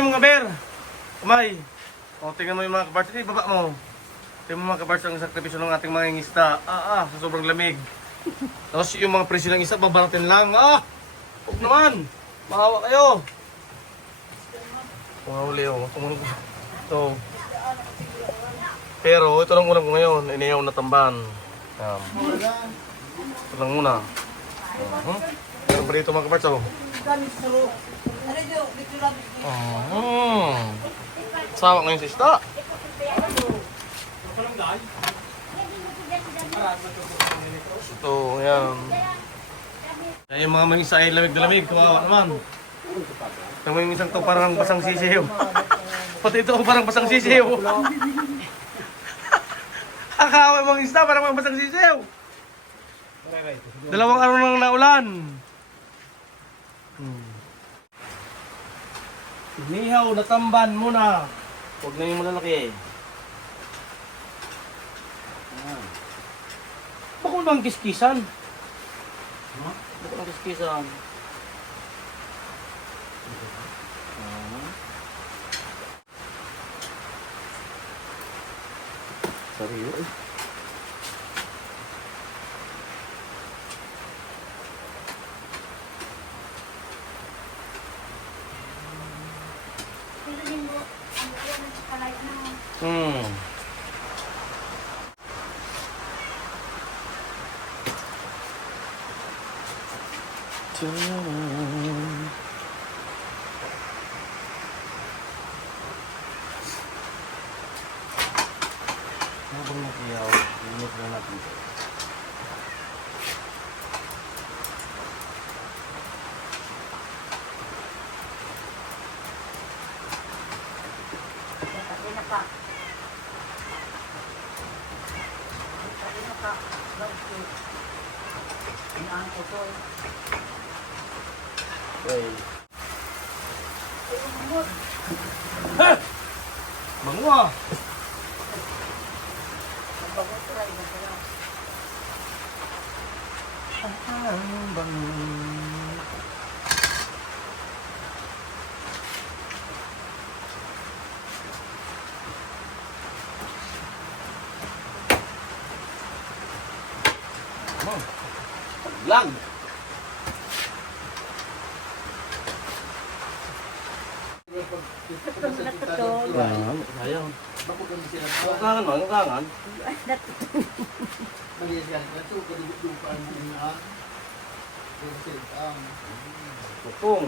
Kamay mo nga, Ber. Kamay. O, tingnan mo yung mga kabarts. Baba mo. Tingnan mo mga kabarts ang sakripisyo ng ating mga ingista. Sa sobrang lamig. Tapos yung mga presyo ng isa, babaratin lang. Huwag naman. Mahawa kayo. Pumahuli ako. Ito. Pero ito lang ulam ko ngayon. Inihaw na tamban. Ito lang muna. Ito pa dito mga kabarts. Sawa ngayon sa isda. Ito, yan. Yan yung mga mangisa ay lamig na lamig. Kawawa naman. Ito yung isang to parang basang sisiyo. Pati ito parang basang sisiyo. Kakaway mga isda parang basang sisiyo. Dalawang araw nang naulan. Inihaw na tamban muna. Huwag na yung malalaki. Bakit bang kiskisan? Bakit bang kiskisan? Sariyo eh. Habang nakiyaw, init na natin. Okay. Bango ah! Lang. Sayang. Kangan mo, kangan. Putong.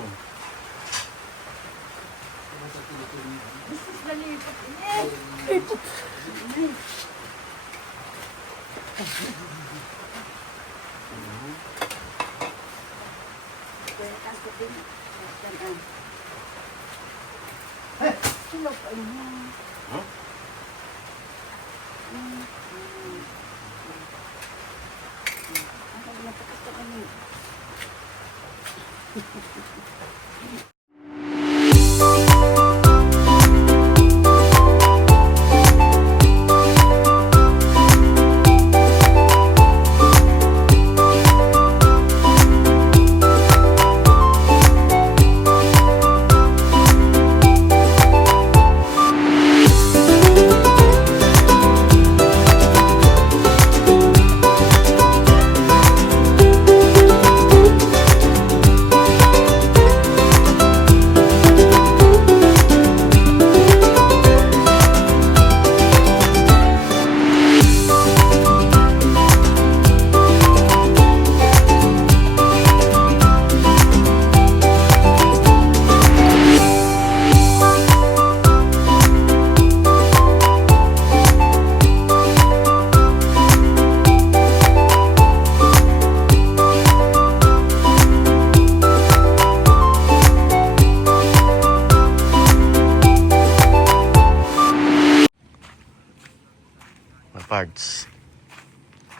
Parts.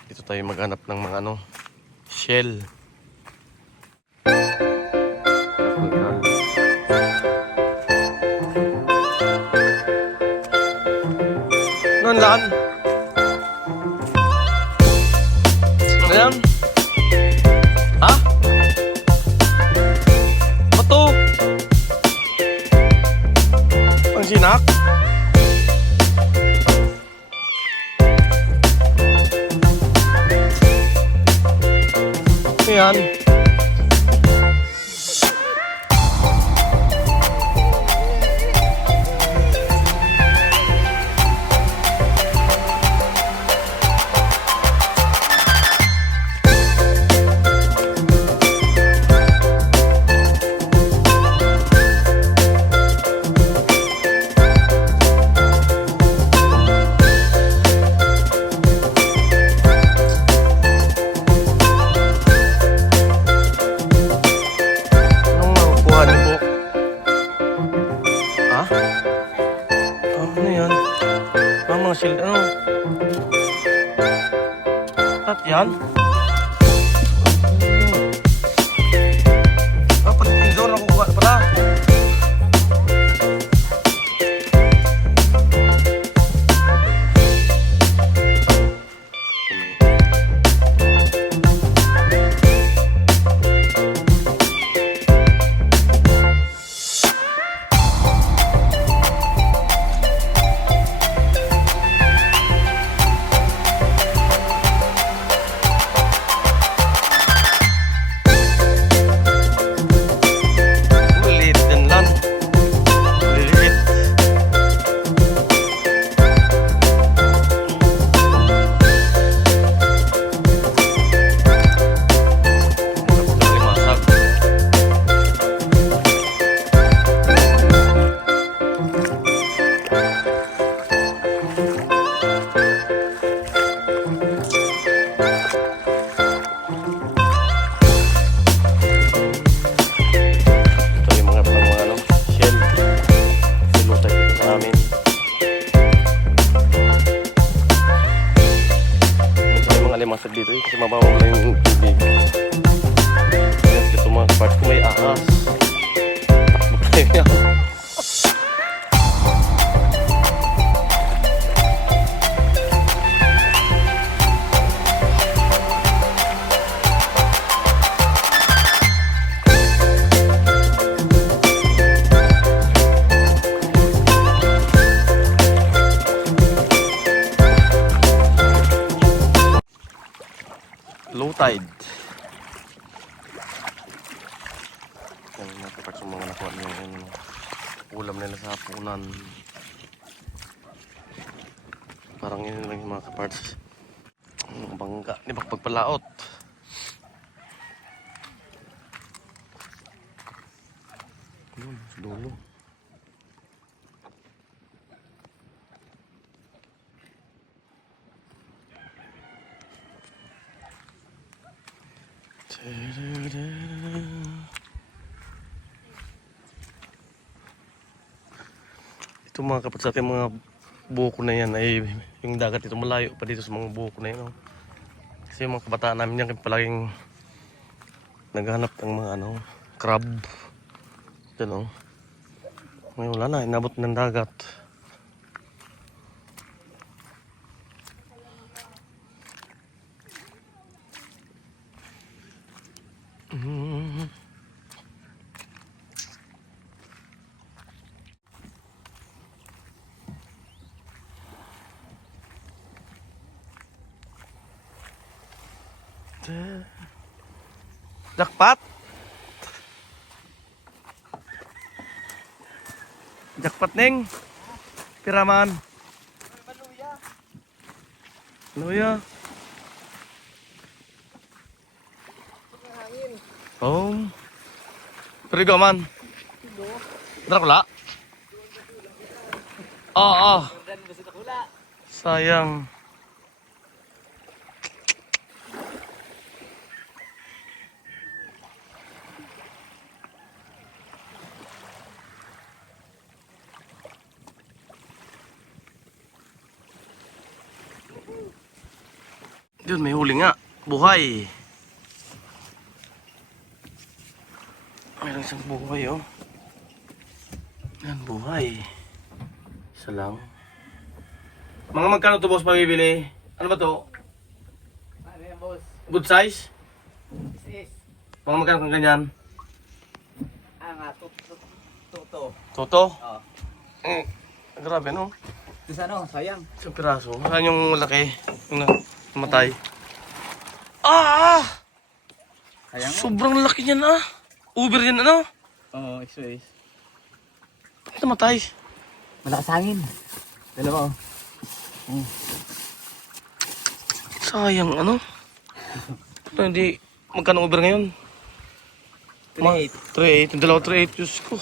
Dito tayo maghanap ng mga shell. Lan. Ayan. Ha? Bato. shield ano. At yan. Ah, pag indoor nakukuha na pala. Liit din lang. Liit. Limasag. Ito yung mga ano, shell. Sinutay dito sa amin. Ito yung mga limasag dito kasi mababaw na yung tubig. Yes, ito mga parts ko may ahas. Takbo tayo niya. Low tide. Yan mga kaparts yung mga nakuha niya yung ulam nila sa hapunan. Parang yun lang yung mga kaparts. Ang bangga, di ba pagpalaot? Yun, sa dulo. Ito mga kapatid sa ating mga buko na yan ay yung dagat ito malayo pa dito sa mga buko na yan. Oh. Kasi yung mga kabataan namin yan palaging naghahanap ng mga ano, crab. Ito, oh. Ngayon wala na, inabot ng dagat. Jackpot. Jackpot ning. Piraman. Luya. Oh. Perigo man. Drak wala. Oo. Sayang. Yun, may huli nga. Buhay. Mayroong isang buhay, oh. Yan, buhay. Isa lang. Mga magkano to, boss, pabibili? Ano ba to? Ano yan, boss? Good size? Sis. Mga magkano kang ganyan? Nga, toto. Toto? Oo. Grabe, no? Ito sa ano, sayang. Isang piraso. Saan yung laki? Yung namatay? Ah! Sayang nga. Sobrang laki niyan, ah. Uber yan, ano? Oo, express. Bakit namatay? Malakas hangin. Dalawa, oh. Sayang, ano? Ito, hindi. Magkano Uber ngayon? 3.8. 3.8. Yung dalawa 3.8. Diyos ko.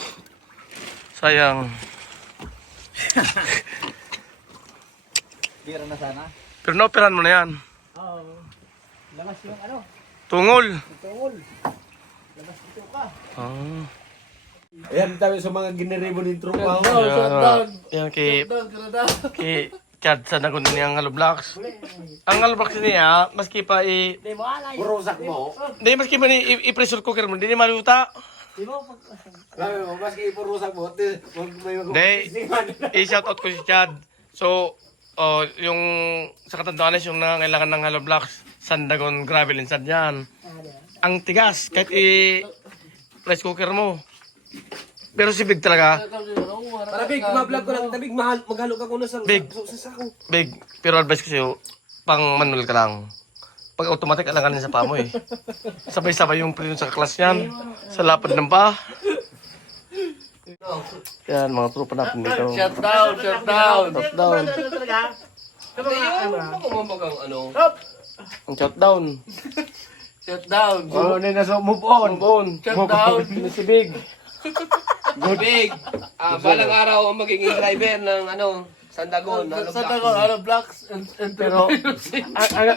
Sayang. Bira na sana. Pero naoperahan mo na yan. Oo. Lamas yung ano, Tungol. tungol. Lamas ito ka. Ah. Ayan tayo sa mga gineribo ng trupa. Yan, yan kay Chad sa nagun niya ang Halo Blocks. Ang Halo Blocks niya, maski pa Di mo alay. Purusak mo. Hindi, maski pa i-pressure cooker mo, hindi maluta. Di mo. Sabi mo, maski ipurusak mo, Hindi, i-shoutout ko si Chad. So, yung sa Katanduanes, yung nangailangan ng Halo Blocks, Sandagon Gravel Insad yan. Ang tigas, kahit i-rice cooker mo. Pero si Big talaga, Para Big, ma-vlog ko lang. Big, maghalo ka kuna sa Big. sako. Big, pero advice ko sa'yo, pang manual ka lang. Pag automatic, alanganin sa paa mo eh. Sabay-sabay yung preno sa class yan. Sa lapad ng paa. Yan, mga tropa natin dito. Shut down. Top down. Ang shut down. Shut down. Oh, so move on. Move on. Shut down. Ni si Big. Big. Balang araw ang magiging driver ng Sandagon. Sandagon, Halo Blocks. Pero,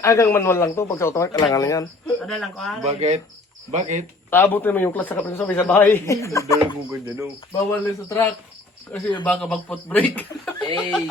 agang manual lang to. Pag sa automatic, alanganin yan. Ano lang ko alay. Bakit? Tabutin mo yung class sa kapatid sa bahay. Bawal din sa truck. Kasi baka mag-foot brake. Hey.